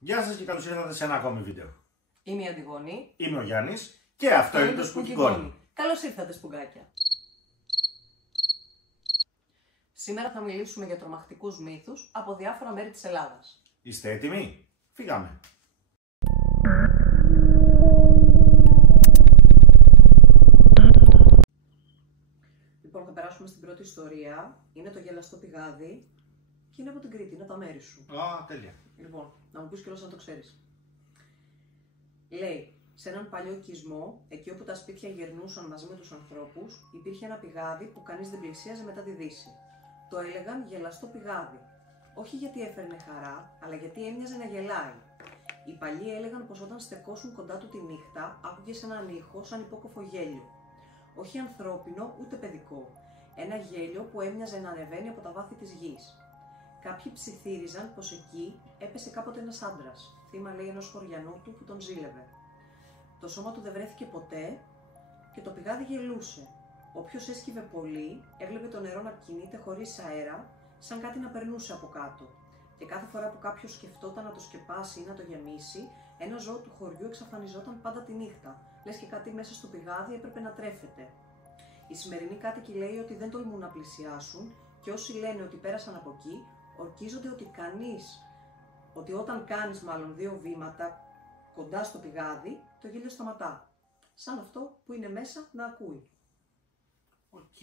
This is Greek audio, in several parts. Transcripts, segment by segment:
Γεια σας και καλώς ήρθατε σε ένα ακόμη βίντεο. Είμαι η Αντιγόνη. Είμαι ο Γιάννης και αυτό είναι το Σπουκικόνι. Καλώς ήρθατε, σπουγκάκια. Σήμερα θα μιλήσουμε για τρομακτικούς μύθους από διάφορα μέρη της Ελλάδας. Είστε έτοιμοι? Φύγαμε. Λοιπόν, θα περάσουμε στην πρώτη ιστορία. Είναι το γελαστό πηγάδι και είναι από την Κρήτη, είναι τα μέρη σου. Α, τέλεια. Λοιπόν, να μου πεις κιόλας αν το ξέρεις. Λέει, σε έναν παλιό οικισμό, εκεί όπου τα σπίτια γερνούσαν μαζί με τους ανθρώπους, υπήρχε ένα πηγάδι που κανείς δεν πλησίαζε μετά τη δύση. Το έλεγαν γελαστό πηγάδι. Όχι γιατί έφερνε χαρά, αλλά γιατί έμοιαζε να γελάει. Οι παλιοί έλεγαν πως όταν στεκόσουν κοντά του τη νύχτα, άκουγες έναν ήχο σαν υπόκοφο γέλιο. Όχι ανθρώπινο, ούτε παιδικό. Ένα γέλιο που έμοιαζε να ανεβαίνει από τα βάθη της γης. Κάποιοι ψιθύριζαν πως εκεί έπεσε κάποτε ένας άντρας, θύμα λέει ενός χωριανού του που τον ζήλευε. Το σώμα του δεν βρέθηκε ποτέ και το πηγάδι γελούσε. Όποιος έσκυβε πολύ, έβλεπε το νερό να κινείται χωρίς αέρα, σαν κάτι να περνούσε από κάτω. Και κάθε φορά που κάποιος σκεφτόταν να το σκεπάσει ή να το γεμίσει, ένα ζώο του χωριού εξαφανιζόταν πάντα τη νύχτα, λες και κάτι μέσα στο πηγάδι έπρεπε να τρέφεται. Οι σημερινοί κάτοικοι λέει ότι δεν τολμούν να πλησιάσουν και όσοι λένε ότι πέρασαν από εκεί, ορκίζονται ότι όταν κάνεις μάλλον 2 βήματα κοντά στο πηγάδι, το γέλιο σταματά. Σαν αυτό που είναι μέσα να ακούει. Οκ.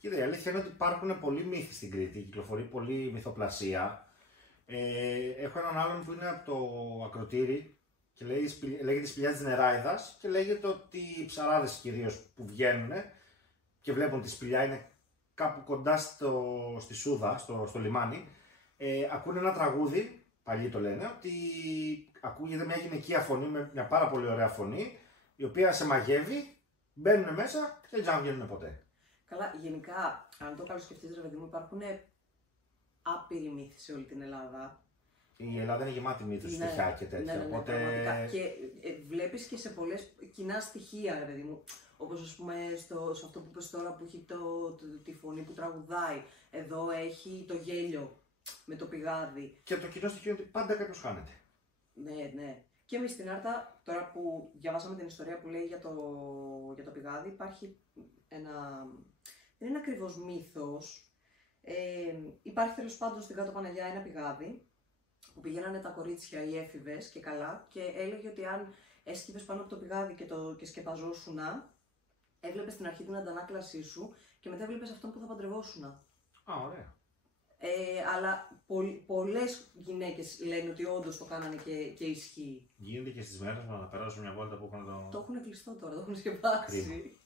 Κοίτα, η αλήθεια είναι ότι υπάρχουν πολλοί μύθοι στην Κρήτη, κυκλοφορεί πολλή μυθοπλασία. Έχω έναν άλλον που είναι από το Ακροτήρι και λέγεται Σπηλιά της Νεράιδας και λέγεται ότι οι ψαράδες κυρίως που βγαίνουν και βλέπουν τη σπηλιά είναι κάπου κοντά στη Σούδα, στο λιμάνι, ακούνε ένα τραγούδι, παλιοί το λένε, ότι ακούγεται μια γυναικεία φωνή με μια πάρα πολύ ωραία φωνή, η οποία σε μαγεύει, μπαίνουν μέσα και δεν ξαναβγαίνουν ποτέ. Καλά, γενικά, αν το καλοσκεφτείς ρε παιδί μου, υπάρχουν άπειροι μύθοι σε όλη την Ελλάδα. Η Ελλάδα είναι γεμάτη μύθους, στοιχιά και τέτοια. Ναι, οπότε... πραγματικά. Και βλέπεις και σε πολλές κοινά στοιχεία, ρε παιδί μου. Όπως ας πούμε σε αυτό που είπες τώρα που έχει τη φωνή που τραγουδάει. Εδώ έχει το γέλιο με το πηγάδι. Και το κοινό στοιχείο είναι ότι πάντα κάποιος χάνεται. Ναι, ναι. Και εμείς στην Άρτα, τώρα που διαβάσαμε την ιστορία που λέει για το πηγάδι, υπάρχει δεν είναι ακριβώς μύθος. Υπάρχει τέλος πάντων στην Κάτω Παναγιά ένα πηγάδι που πηγαίνανε τα κορίτσια, οι έφηβες και καλά και έλεγε ότι αν έσκυβες πάνω από το πηγάδι και σκεπαζόσουνα, έβλεπες στην αρχή την αντανάκλασή σου και μετά έβλεπες αυτόν που θα παντρευόσουνα. Α, ωραία. Αλλά πολλές γυναίκες λένε ότι όντως το κάνανε και ισχύει. Γίνεται και στις μέρες να περάσουν μια βόλτα που έχουν το... Το έχουν κλειστό τώρα, το έχουν σκεπάσει.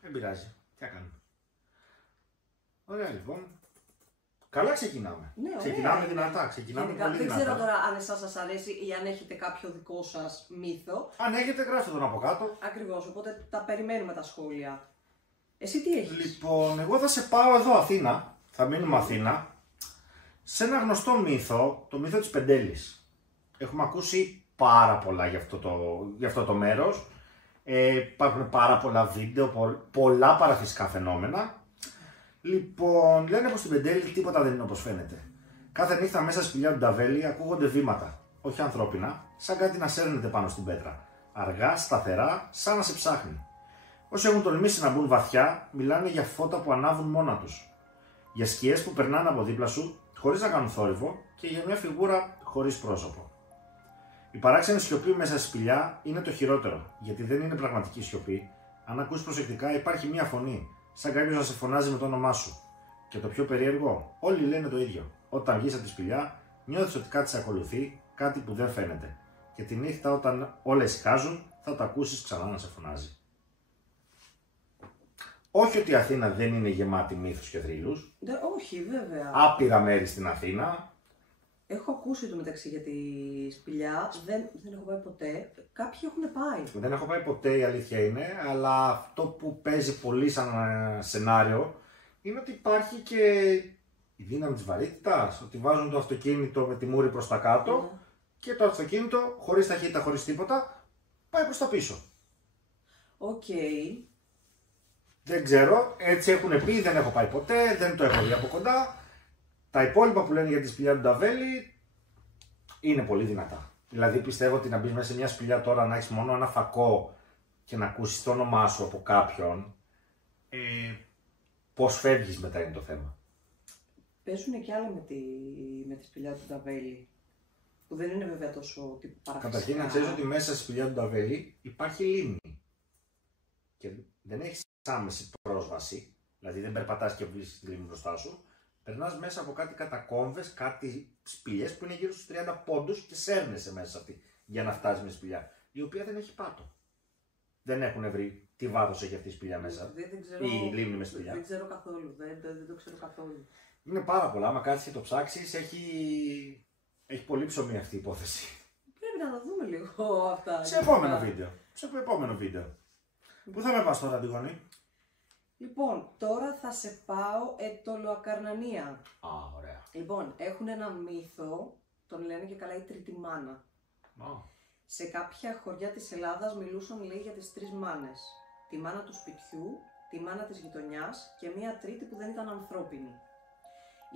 Δεν πειράζει. Τι θα κάνουμε. Ωραία λοιπόν. Καλά ξεκινάμε. Ναι, ξεκινάμε δυνατά. Ξεκινάμε πολύ δεν δυνατά. ξέρω τώρα αν εσάς σας αρέσει ή αν έχετε κάποιο δικό σας μύθο. Αν έχετε, γράψτε τον από κάτω. Ακριβώς, οπότε τα περιμένουμε τα σχόλια. Εσύ τι έχεις? Λοιπόν, εγώ θα σε πάω εδώ Αθήνα. Θα μείνουμε Αθήνα. Σε ένα γνωστό μύθο, το μύθο της Πεντέλης. Έχουμε ακούσει πάρα πολλά για αυτό το μέρος. Υπάρχουν πάρα πολλά βίντεο, πολλά παραφυσικά φαινόμενα. Λοιπόν, λένε πως στην Πεντέλη τίποτα δεν είναι όπως φαίνεται. Κάθε νύχτα μέσα στη σπηλιά του Νταβέλη ακούγονται βήματα, όχι ανθρώπινα, σαν κάτι να σέρνεται πάνω στην πέτρα. Αργά, σταθερά, σαν να σε ψάχνει. Όσοι έχουν τολμήσει να μπουν βαθιά, μιλάνε για φώτα που ανάβουν μόνα τους. Για σκιές που περνάνε από δίπλα σου, χωρίς να κάνουν θόρυβο και για μια φιγούρα χωρίς πρόσωπο. Η παράξενη σιωπή μέσα στη σπηλιά είναι το χειρότερο, γιατί δεν είναι πραγματική σιωπή. Αν ακούσεις προσεκτικά, υπάρχει μια φωνή, σαν κάποιος να σε φωνάζει με το όνομά σου. Και το πιο περίεργο, όλοι λένε το ίδιο. Όταν βγεις από τη σπηλιά, νιώθεις ότι κάτι σε ακολουθεί, κάτι που δεν φαίνεται. Και τη νύχτα, όταν όλα ησυχάζουν, θα το ακούσεις ξανά να σε φωνάζει. Όχι ότι η Αθήνα δεν είναι γεμάτη μύθους και θρύλους. Όχι, βέβαια. Άπειρα μέρη στην Αθήνα. Έχω ακούσει το μεταξύ για τη σπηλιά, δεν έχω πάει ποτέ. Κάποιοι έχουν πάει. Δεν έχω πάει ποτέ, η αλήθεια είναι, αλλά αυτό που παίζει πολύ σαν σενάριο είναι ότι υπάρχει και η δύναμη της βαρύτητας, ότι βάζουν το αυτοκίνητο με τη μούρη προς τα κάτω και το αυτοκίνητο χωρίς ταχύτητα, χωρίς τίποτα, πάει προς τα πίσω. Οκ. Δεν ξέρω, έτσι έχουν πει, δεν έχω πάει ποτέ, δεν το έχω δει από κοντά. Τα υπόλοιπα που λένε για τη σπηλιά του Νταβέλη είναι πολύ δυνατά. Δηλαδή πιστεύω ότι να μπει μέσα σε μια σπηλιά τώρα, να έχει μόνο ένα φακό και να ακούσει το όνομά σου από κάποιον. Πώς φεύγεις μετά είναι το θέμα. Παίζουν και άλλα με τη σπηλιά του Νταβέλη. Που δεν είναι βέβαια τόσο τύπου παραφυσικά. Καταρχήν να ξέρεις ότι μέσα στη σπηλιά του Νταβέλη υπάρχει λίμνη. Και δεν έχεις άμεση πρόσβαση, δηλαδή δεν περπατάς και βρίσκεις τη λίμνη μπροστά σου. Περνάς μέσα από κάτι κατακόμβες, κάτι σπηλιές που είναι γύρω στους 30 πόντους και σέρνεσαι μέσα σε αυτή για να φτάσεις με σπηλιά. Η οποία δεν έχει πάτο. Δεν έχουν βρει τι βάθος έχει αυτή η σπηλιά μέσα. Δεν ξέρω, η λίμνη με σπηλιά. Δεν ξέρω καθόλου. Δεν το ξέρω καθόλου. Είναι πάρα πολλά. Άμα κάτσεις και το ψάξεις, έχει πολύ ψωμί αυτή η υπόθεση. Πρέπει να τα δούμε λίγο αυτά. Σε επόμενο βίντεο. Σε επόμενο βίντεο. Πού θα με πας τώρα, Αντιγόνη? Λοιπόν, τώρα θα σε πάω Ετωλοακαρνανία. Α, ωραία. Λοιπόν, έχουν ένα μύθο, τον λένε και καλά η τρίτη μάνα. Σε κάποια χωριά της Ελλάδας μιλούσαν, λέει, για τις τρεις μάνες. Τη μάνα του σπιτιού, τη μάνα της γειτονιάς και μία τρίτη που δεν ήταν ανθρώπινη.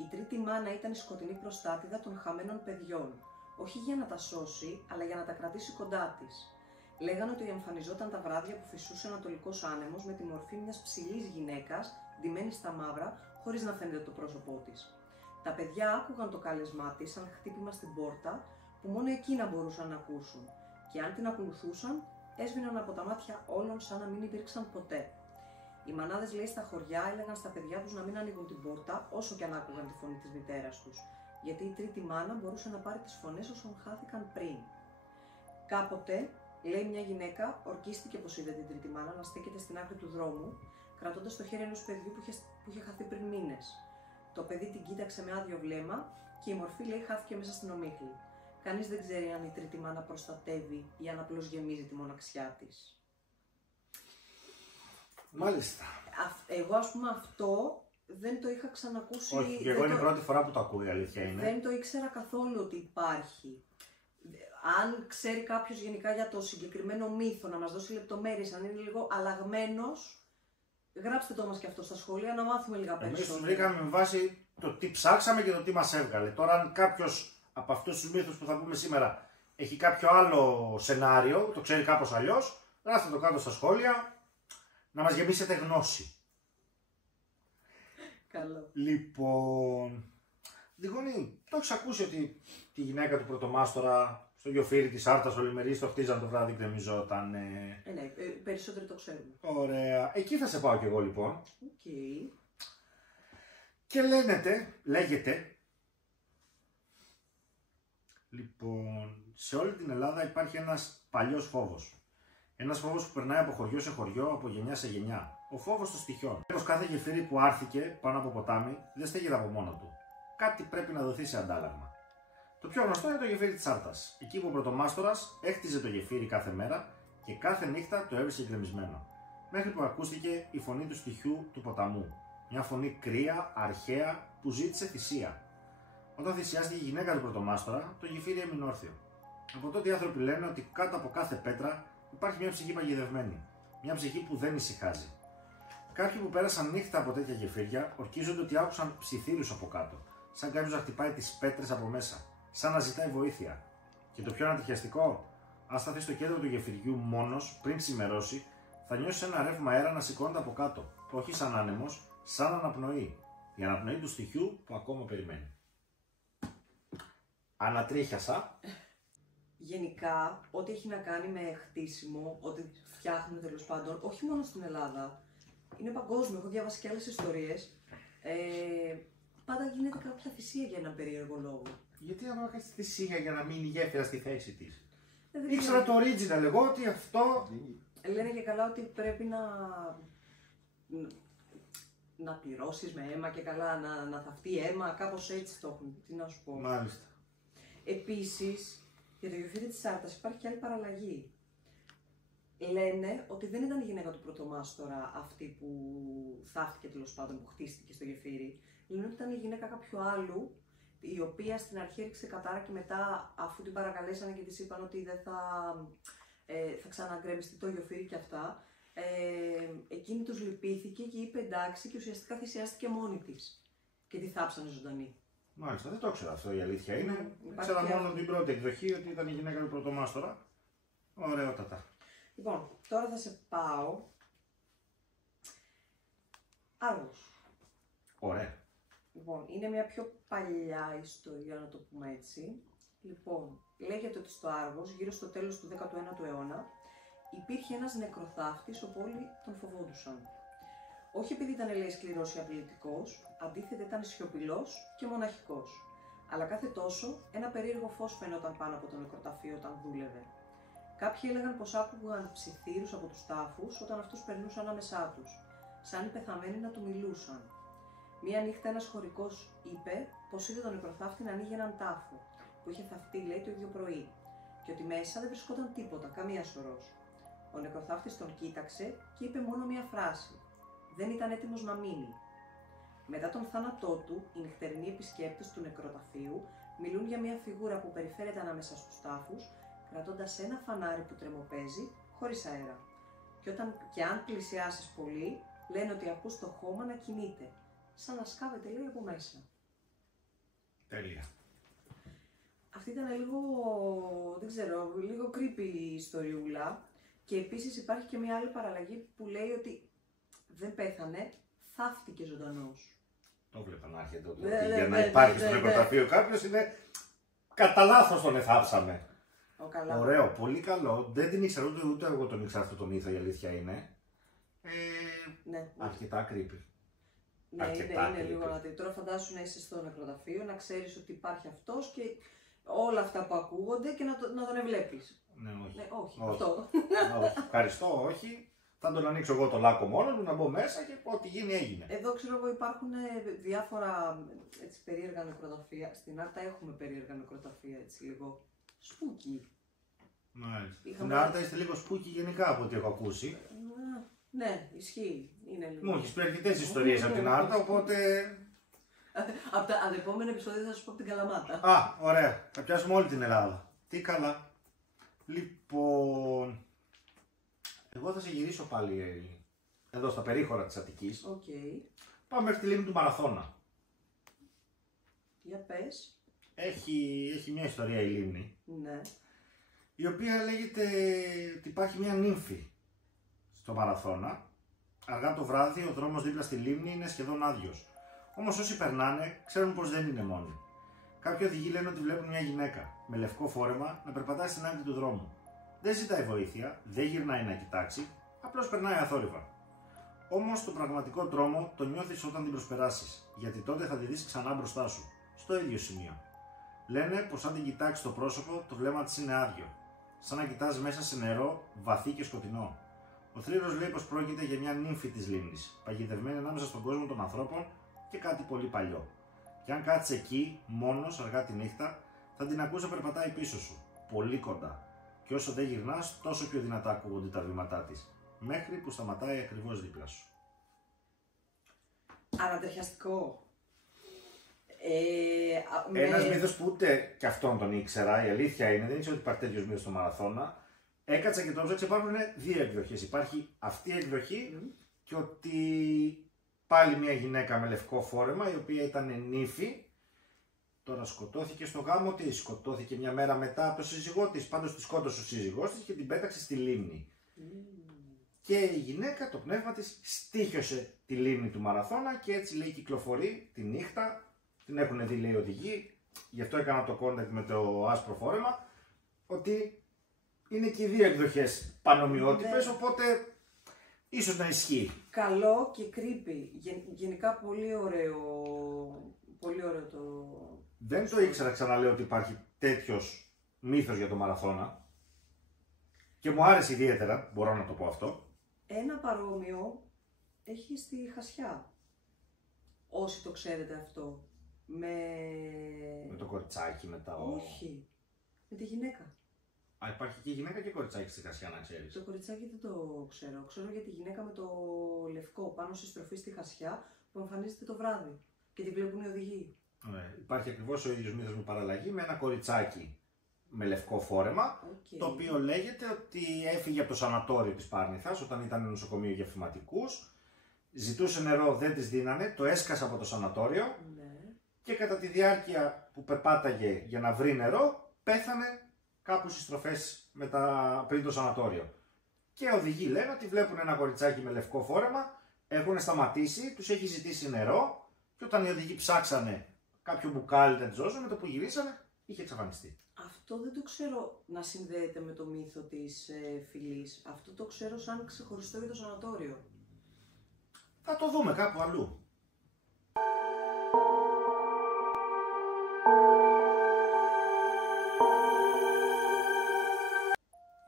Η τρίτη μάνα ήταν η σκοτεινή προστάτηδα των χαμένων παιδιών. Όχι για να τα σώσει, αλλά για να τα κρατήσει κοντά της. Λέγανε ότι εμφανιζόταν τα βράδια που φυσούσε ανατολικός άνεμος με τη μορφή μιας ψηλής γυναίκας, ντυμένη στα μαύρα, χωρίς να φαίνεται το πρόσωπό της. Τα παιδιά άκουγαν το κάλεσμά της σαν χτύπημα στην πόρτα, που μόνο εκείνα μπορούσαν να ακούσουν. Και αν την ακολουθούσαν, έσβηναν από τα μάτια όλων σαν να μην υπήρξαν ποτέ. Οι μανάδες, λέει, στα χωριά έλεγαν στα παιδιά τους να μην ανοίγουν την πόρτα, όσο και αν άκουγαν τη φωνή της μητέρας τους. Γιατί η τρίτη μάνα μπορούσε να πάρει τις φωνές όσων χάθηκαν πριν. Κάποτε, λέει, μια γυναίκα ορκίστηκε πως είδε την τρίτη μάνα να στέκεται στην άκρη του δρόμου, κρατώντας το χέρι ενός παιδιού που είχε χαθεί πριν μήνες. Το παιδί την κοίταξε με άδειο βλέμμα και η μορφή, λέει, χάθηκε μέσα στην ομίχλη. Κανείς δεν ξέρει αν η τρίτη μάνα προστατεύει ή αν απλώς γεμίζει τη μοναξιά της. Μάλιστα. Εγώ, ας πούμε, αυτό δεν το είχα ξανακούσει. Όχι, και εγώ είναι η πρώτη φορά που το ακούω, η αλήθεια είναι. Δεν το ήξερα καθόλου ότι υπάρχει. Αν ξέρει κάποιος γενικά για το συγκεκριμένο μύθο, να μας δώσει λεπτομέρειες, αν είναι λίγο αλλαγμένος, γράψτε το μας και αυτό στα σχόλια, να μάθουμε λίγα περισσότερα. Εμείς βρήκαμε με βάση το τι ψάξαμε και το τι μας έβγαλε. Τώρα, αν κάποιος από αυτούς τους μύθους που θα πούμε σήμερα έχει κάποιο άλλο σενάριο, το ξέρει κάπως αλλιώς, γράψτε το κάτω στα σχόλια, να μας γεμίσετε γνώση. Καλό. Λοιπόν, Διγονή, το έχεις ακούσει ότι τη γυναίκα του πρωτομάστορα στο γιοφύρι της Άρτας Ολημερής το χτίζαν το βράδυ γκρεμιζόταν. Ναι, περισσότεροι το ξέρουμε. Ωραία. Εκεί θα σε πάω κι εγώ λοιπόν. Okay. Και λέγεται, λοιπόν, σε όλη την Ελλάδα υπάρχει ένας παλιός φόβος. Ένας φόβος που περνάει από χωριό σε χωριό, από γενιά σε γενιά. Ο φόβος των στοιχειών. Όπως κάθε γεφύρι που άρθηκε πάνω από ποτάμι δεν στέκεται από μόνο του. Κάτι πρέπει να δοθεί σε αντάλλαγμα. Το πιο γνωστό είναι το γεφύρι της Άρτας. Εκεί που ο πρωτομάστορας έχτιζε το γεφύρι κάθε μέρα και κάθε νύχτα το έβρισκε γκρεμισμένο. Μέχρι που ακούστηκε η φωνή του στοιχιού του ποταμού. Μια φωνή κρύα, αρχαία, που ζήτησε θυσία. Όταν θυσιάστηκε η γυναίκα του πρωτομάστορα, το γεφύρι έμεινε όρθιο. Από τότε οι άνθρωποι λένε ότι κάτω από κάθε πέτρα υπάρχει μια ψυχή παγιδευμένη. Μια ψυχή που δεν ησυχάζει. Κάποιοι που πέρασαν νύχτα από τέτοια γεφύρια ορκίζονται ότι άκουσαν ψιθύρους από κάτω, σαν κάποιος να χτυπάει τις πέτρες από μέσα, σαν να ζητάει βοήθεια. Και το πιο ανατριχιαστικό, αν σταθείς στο κέντρο του γεφυριού μόνος, πριν ξημερώσει, θα νιώσεις ένα ρεύμα αέρα να σηκώνεται από κάτω, όχι σαν άνεμος, σαν αναπνοή. Η αναπνοή του στοιχείου που ακόμα περιμένει. Ανατρίχιασα. Γενικά, ό,τι έχει να κάνει με χτίσιμο, ό,τι φτιάχνουν τέλος πάντων, όχι μόνο στην Ελλάδα, είναι παγκόσμιο. Έχω διαβάσει και άλλες ιστορίες. Πάντα γίνεται κάποια θυσία για έναν περίεργο λόγο. Γιατί να κάνω κάτι θυσία για να μείνει η γέφυρα στη θέση της. Ήξερα το original εγώ ότι αυτό. Λένε και καλά ότι πρέπει να πληρώσεις με αίμα και καλά, να θαυτεί αίμα, κάπως έτσι το έχουν. Τι να σου πω. Μάλιστα. Επίσης, για το γεφύρι της Άρτας υπάρχει και άλλη παραλλαγή. Λένε ότι δεν ήταν η γυναίκα του πρωτομάστορα αυτή που θαύτηκε, τέλος πάντων, που χτίστηκε στο γεφύρι. Λένε ότι ήταν η γυναίκα κάποιου άλλου, η οποία στην αρχή έριξε κατάρα και μετά, αφού την παρακαλέσανε και της είπαν ότι δεν θα ξαναγκρεμιστεί το γεφύρι και αυτά, εκείνη τους λυπήθηκε και είπε εντάξει και ουσιαστικά θυσιάστηκε μόνη της και τη θάψανε ζωντανή. Μάλιστα, δεν το ήξερα αυτό, η αλήθεια είναι. Υπάρχει Ήξερα μόνο την πρώτη εκδοχή, ότι ήταν η γυναίκα του πρωτομάστορα. Ωραιότατα. Λοιπόν, τώρα θα σε πάω. Άργος. Ωραία. Λοιπόν, είναι μια πιο παλιά ιστορία, να το πούμε έτσι. Λοιπόν, λέγεται ότι στο Άργος, γύρω στο τέλος του 19ου αιώνα, υπήρχε ένας νεκροθάφτης όπου όλοι τον φοβόντουσαν. Όχι επειδή ήταν, λέει, σκληρός ή απειλητικός, αντίθετα ήταν σιωπηλός και μοναχικός. Αλλά κάθε τόσο ένα περίεργο φως φαινόταν πάνω από το νεκροταφείο όταν δούλευε. Κάποιοι έλεγαν πως άκουγαν ψιθύρους από τους τάφους όταν αυτούς περνούσαν ανάμεσά τους, σαν οι πεθαμένοι να του μιλούσαν. Μία νύχτα ένας χωρικός είπε πως είδε τον νεκροθάφτη να ανοίγει έναν τάφο, που είχε θαυτεί, λέει, το ίδιο πρωί, και ότι μέσα δεν βρισκόταν τίποτα, καμία σωρός. Ο νεκροθάφτης τον κοίταξε και είπε μόνο μία φράση. Δεν ήταν έτοιμος να μείνει. Μετά τον θάνατό του, οι νυχτερινοί επισκέπτες του νεκροταφείου μιλούν για μία φιγούρα που περιφέρεται ανάμεσα στους τάφους, κρατώντας ένα φανάρι που τρεμοπαίζει, χωρίς αέρα. Και αν πλησιάσεις πολύ, λένε ότι ακούς το χώμα να κινείται, σαν να σκάβεται, λέει, από μέσα. Τέλεια. Αυτή ήταν λίγο, δεν ξέρω, λίγο creepy η ιστοριούλα. Και επίσης υπάρχει και μια άλλη παραλλαγή που λέει ότι δεν πέθανε, θαύτηκε ζωντανός. Το βλέπα να έρχεται ότι για να υπάρχει στο νεκροταφείο κάποιος είναι κατά λάθος τον εθάψαμε. Ωραίο, πολύ καλό. Δεν την ήξερα ούτε εγώ τον ήξερα αυτό το μύθο, η αλήθεια είναι. Ναι. Αρκετά creepy. Ναι, είναι λίγο να τώρα φαντάσου να είσαι στο νεκροταφείο, να ξέρεις ότι υπάρχει αυτός και όλα αυτά που ακούγονται και να τον ευλέπεις. Ναι, όχι. Ναι, όχι. Αυτό. Όχι. Ευχαριστώ, όχι. Θα τον ανοίξω εγώ το λάκκο μόνος μου, να μπω μέσα και ό,τι γίνει έγινε. Εδώ ξέρω εγώ υπάρχουν διάφορα έτσι, περίεργα νεκροταφεία. Στην Άρτα έχουμε περίεργα νεκροταφεία, έτσι λίγο σπούκι. Μάλιστα. Στην Άρτα είστε λίγο σπούκι γενικά από ό,τι έχω ακούσει. Ναι, ισχύει. Είναι λίγο. Μου έχεις πει αρκετές ιστορίες από την Άρτα, οπότε. Από τα επόμενα επεισόδια θα σου πω από την Καλαμάτα. Α, ωραία. Θα πιάσουμε όλη την Ελλάδα. Τι καλά. Λοιπόν. Εγώ θα σε γυρίσω πάλι εδώ στα περίχωρα της Αττικής. Okay. Πάμε μέχρι τη λίμνη του Μαραθώνα. Για πες. Έχει μια ιστορία η λίμνη. Ναι. Η οποία λέγεται ότι υπάρχει μια νύμφη στο Μαραθώνα. Αργά το βράδυ ο δρόμος δίπλα στη λίμνη είναι σχεδόν άδειος. Όμως όσοι περνάνε ξέρουν πως δεν είναι μόνοι. Κάποιοι οδηγοί λένε ότι βλέπουν μια γυναίκα με λευκό φόρεμα να περπατάει στην άκρη του δρόμου. Δεν ζητάει βοήθεια, δεν γυρνάει να κοιτάξει, απλώς περνάει αθόρυβα. Όμως το πραγματικό τρόμο το νιώθεις όταν την προσπεράσεις, γιατί τότε θα τη δεις ξανά μπροστά σου, στο ίδιο σημείο. Λένε πως αν την κοιτάξεις το πρόσωπο, το βλέμμα της είναι άδειο, σαν να κοιτάς μέσα σε νερό βαθύ και σκοτεινό. Ο θρύλος λέει πως πρόκειται για μια νύμφη της λίμνης, παγιδευμένη ανάμεσα στον κόσμο των ανθρώπων και κάτι πολύ παλιό. Και αν κάτσεις εκεί, μόνος, αργά τη νύχτα, θα την ακούς να περπατάει πίσω σου, πολύ κοντά. Και όσο δεν γυρνάς, τόσο πιο δυνατά ακούγονται τα βήματά της, μέχρι που σταματάει ακριβώς δίπλα σου. Ανατριχιαστικό. Ένας μύθος που ούτε κι αυτόν τον ήξερα, η αλήθεια είναι, δεν ήξερα ότι υπάρχει τέτοιος μύθος στο Μαραθώνα. Έκατσα και το ψάξα, υπάρχουν δύο εκδοχές. Υπάρχει αυτή η εκδοχή και ότι πάλι μια γυναίκα με λευκό φόρεμα, η οποία ήταν νύφη. Τώρα σκοτώθηκε στο γάμο της, σκοτώθηκε μια μέρα μετά από το σύζυγό της, πάντως τη σκότωσε ο σύζυγός της και την πέταξε στη λίμνη. Και η γυναίκα, το πνεύμα της, στοίχιωσε τη λίμνη του Μαραθώνα και έτσι, λέει, κυκλοφορεί τη νύχτα, την έχουν δει, λέει, οδηγοί, γι' αυτό έκανα το contact με το άσπρο φόρεμα, ότι είναι και οι δύο εκδοχές πανομοιότυπες, οπότε ίσως να ισχύει. Καλό και creepy, γενικά πολύ ωραίο, το... Δεν το ήξερα, ξαναλέω, ότι υπάρχει τέτοιος μύθος για το Μαραθώνα και μου άρεσε ιδιαίτερα, μπορώ να το πω αυτό. Ένα παρόμοιο έχει στη Χασιά, όσοι το ξέρετε αυτό, με το κοριτσάκι, Όχι, με τη γυναίκα. Α, υπάρχει και γυναίκα και κοριτσάκι στη Χασιά, να ξέρεις. Το κοριτσάκι δεν το ξέρω. Ξέρω για τη γυναίκα με το λευκό πάνω στη στροφή στη Χασιά που εμφανίζεται το βράδυ και τη βλέπουν οι οδηγοί. Υπάρχει ακριβώς ο ίδιος μύθος με παραλλαγή με ένα κοριτσάκι με λευκό φόρεμα, το οποίο λέγεται ότι έφυγε από το σανατόριο της Πάρνηθας όταν ήταν νοσοκομείο για φυματικούς, ζητούσε νερό, δεν της δίνανε, το έσκασε από το σανατόριο και κατά τη διάρκεια που πεπάταγε για να βρει νερό, πέθανε κάπου στις στροφές πριν το σανατόριο. Και οδηγοί λένε ότι βλέπουν ένα κοριτσάκι με λευκό φόρεμα, έχουν σταματήσει, τους έχει ζητήσει νερό και όταν οι οδηγοί ψάξανε κάποιο μπουκάλι να τζόζο, με το που γυρίσανε είχε εξαφανιστεί. Αυτό δεν το ξέρω να συνδέεται με το μύθο της φυλής. Αυτό το ξέρω σαν ξεχωριστό για το σανατόριο. Θα το δούμε κάπου αλλού.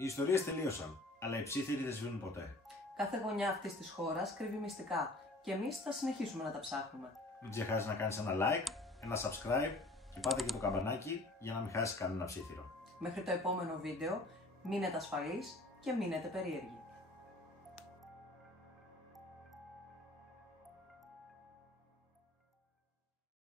Οι ιστορίες τελείωσαν, αλλά οι ψήθυροι δεν σβήνουν ποτέ. Κάθε γωνιά αυτής της χώρας κρύβει μυστικά και εμείς θα συνεχίσουμε να τα ψάχνουμε. Μην ξεχάσεις να κάνεις ένα like, ένα subscribe και πάτε και το καμπανάκι για να μην χάσεις κανένα ψήθυρο. Μέχρι το επόμενο βίντεο, μείνετε ασφαλείς και μείνετε περίεργοι.